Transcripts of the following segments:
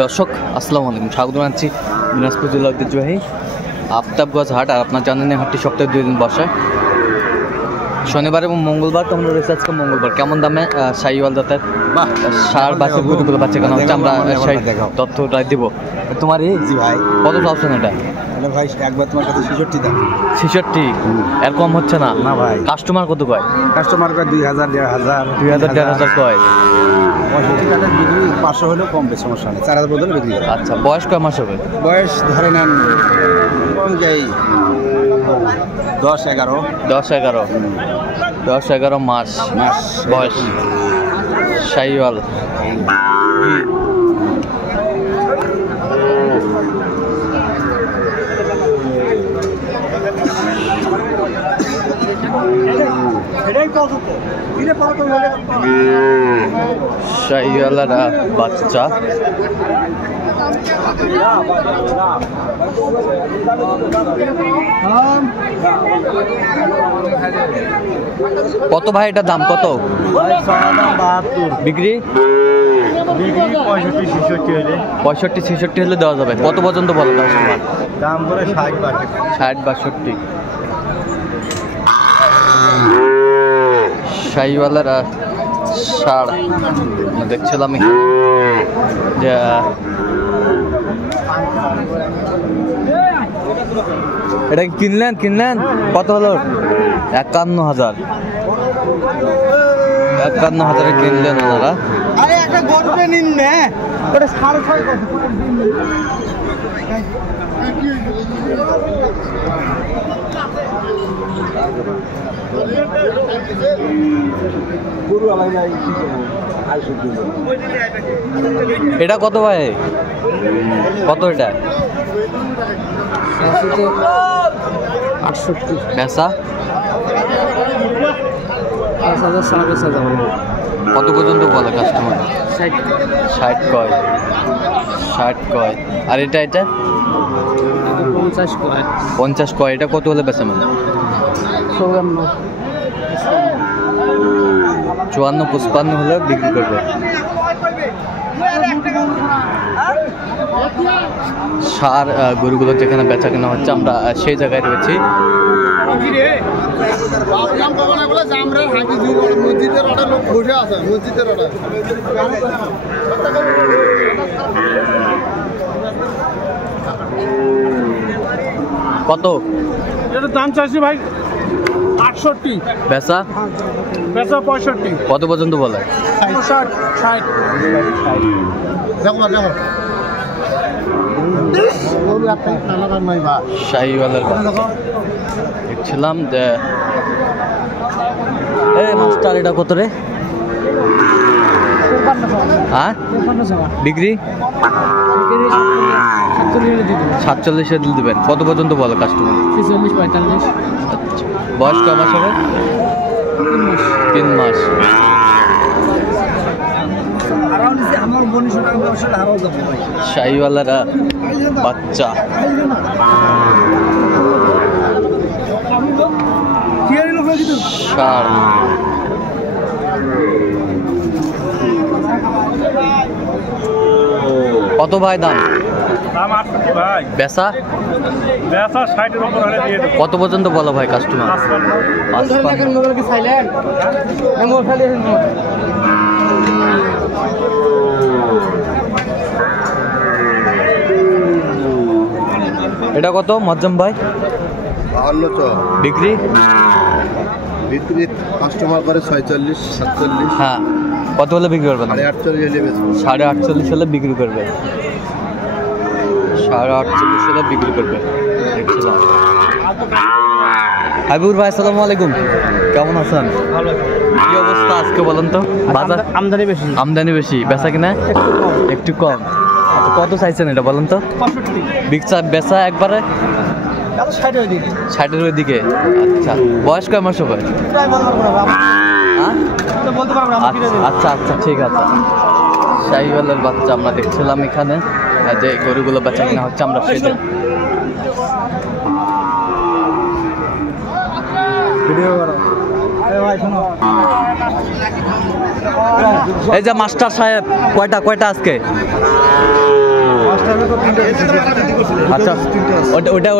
দর্শক আসসালামু আলাইকুম, স্বাগত জানাচ্ছি দিনাজপুর জেলা ঐতিহ্যবাহী আফতাবগঞ্জ হাট। আর আপনার জানেন হাটটি সপ্তাহে 2 দিন বসে, শনিবার এবং মঙ্গলবার। তো আমরা রয়েছে আজকে মঙ্গলবার। কেমন দামে শাহিওয়াল জাতের সার বাছুর গরুগুলো বাচ্চা কেন হচ্ছে আমরা সেই তথ্যটা দিব। তোমার জি ভাই, কত চাচ্ছেন এটা? ভাই একবার তোমার কাছে 66 দাম। 66? এর কম হচ্ছে না? না ভাই। কাস্টমার কত কয়? কাস্টমার কয় 2000 1500 2000 কয়। 65 বিক্রি, 500 হলেও কম বেশ সমস্যা নেই, 4000 বদলে বিক্রি করে। আচ্ছা, বয়স কয় মাস হবে? বয়স ধরে নেন এই 10-11 মাস বয়স। শাহিওয়াল শাহিওয়ালার বাচ্চা। কত ভাই এটার দাম কত? বিক্রি 65-66 হলে দেওয়া যাবে। কত পর্যন্ত বলো কাস্টমার? দাম বলে 60-62। শাহিওয়ালার ষাঁড় দেখছিলাম যে এটা কিনলেন কত হলো? 51,000 কিনলেন ওনারা। আরে একটা গরুটা নিন না, ওটা 6.5 কত? এটা কত ভাই? কত এটা? 68 বেচা 5,000 কত পর্যন্ত বলে কাস্টমার? 60 কয়। আর এটা 50 কয়। এটা কত হলে বেচা মানে? 54-55 হলে বিক্রি করবে। সার গরুগুলো যেখানে বেচা কেনা হচ্ছে আমরা সেই জায়গায় রয়েছি। কত এটা দাম চাইছি ভাই? 68। বেচা 65। কত পর্যন্ত বলে? 60। শাহিওয়ালের দেখছিলাম যে এই মাস্টার এটা কত রে? হ্যাঁ, বিক্রি 47 দিবেন। কত পর্যন্ত বলে কাস্টমার? 45। আচ্ছা, বয়স কয় মাস হবে? 3 মাস। শাহিওয়ালার বাচ্চা। ষাঁড় কত ভাই দাম? 68 ভাই। বেচা 60 এর উপর হলে দিয়ে দেব। কত পর্যন্ত বলো ভাই কাস্টমার? 55। এটা কত মজ্জম ভাই? 52 বিক্রি কাস্টমার করে 46-47। হ্যাঁ, কত হলে বিক্রি করবেন? 48 হলে বিক্রি করবে। 48 হলে বিক্রি করবে। দেখছিলাম। হাবিবুর ভাই আসসালামু আলাইকুম, কেমন আছেন? কি অবস্থা আজকে বলেন তো? বাজার আমদানি বেশি, বেচা কিনা একটু কম। আচ্ছা, কত চাইছেন এটা বলেন তো? 65। বেচা একবারে 60-এর ওই দিকে। আচ্ছা, বয়স কয় মাস হবে? আচ্ছা, ঠিক আছে। শাহিওয়ালের বাচ্চা আমরা দেখছিলাম এখানে যে গরুগুলো বেচা কিনা হচ্ছে আমরা সেটা ভিডিও করো। এই যে মাস্টার সাহেব কয়টা আজকে? আচ্ছা,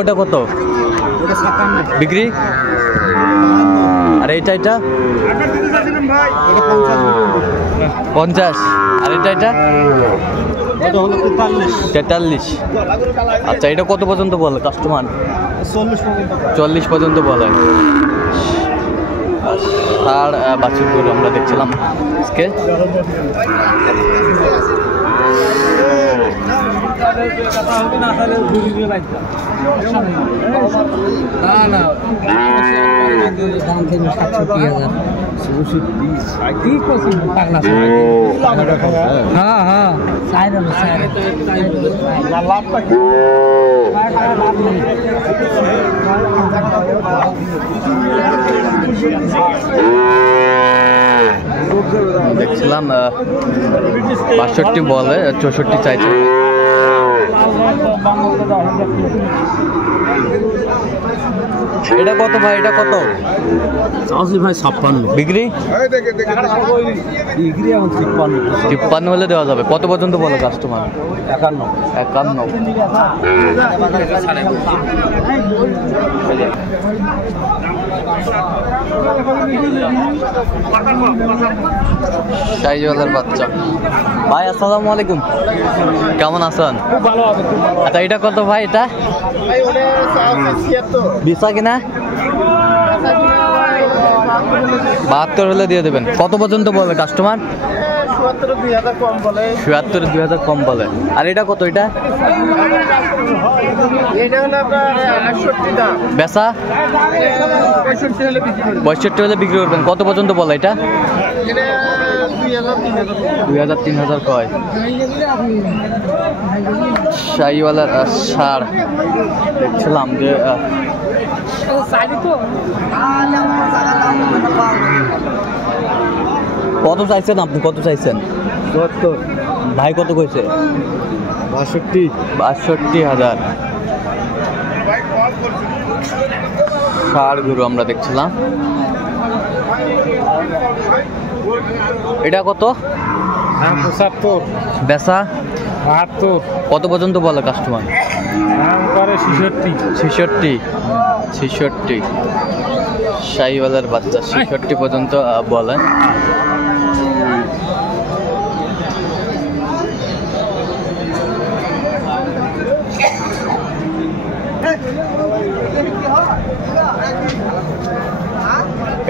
ওটা কত বিক্রি? আর এটা 50, আর এটা 43। আচ্ছা, এটা কত পর্যন্ত বলে কাস্টমার? 40 পর্যন্ত বলে। আর বাছুরগুলো আমরা দেখছিলাম আজকে। দেখছিলাম 62 বলে, 64 চাইছে। এটা কত ভাই? এটা কত? ভাই 56 বিক্রি? ডিগ্রি এখন 53 হলে দেওয়া যাবে। কত পর্যন্ত বলো কাস্টমার? 51। শাহিওয়ালার বাচ্চা। ভাই আসসালামু আলাইকুম, কেমন আছেন? আচ্ছা, এটা কত ভাই? এটা বিশা কিনা? 72 হলে দিয়ে দেবেন। কত পর্যন্ত বলে কাস্টমার? 77, 2000 কম বলে। আর এটা কত? এটা বেচা 65 হলে বিক্রি করবেন। কত পর্যন্ত বলে এটা? 2000, 3000 কয়। শাহিওয়ালার ষাঁড় দেখছিলাম যে কত চাইছেন আপনি? কত চাইছেন? 74। ভাই কত কইছে? 62,000। ষাঁড় গরু আমরা দেখছিলাম। এটা কত? 75, বেচা 72, কত পর্যন্ত বলে কাস্টমার? 66। 66 শাহিওয়ালার বাচ্চা 66 পর্যন্ত বলে।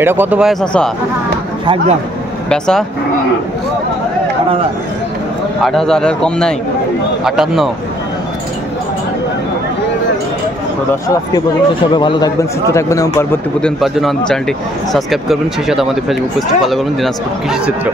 এটা কত ভাই চাচা? 60 বেচা 8,000, এর কম নাই? 58। তো দর্শক, আজকে পর্যন্ত সবাই ভালো থাকবেন, সুস্থ থাকবেন এবং পরবর্তী প্রতিদিন পাওয়ার জন্য আমাদের চ্যানেলটি সাবস্ক্রাইব করবেন। সেই সাথে আমাদের ফেসবুক পেজটি ফলো করবেন, দিনাজপুর কৃষি চিত্র।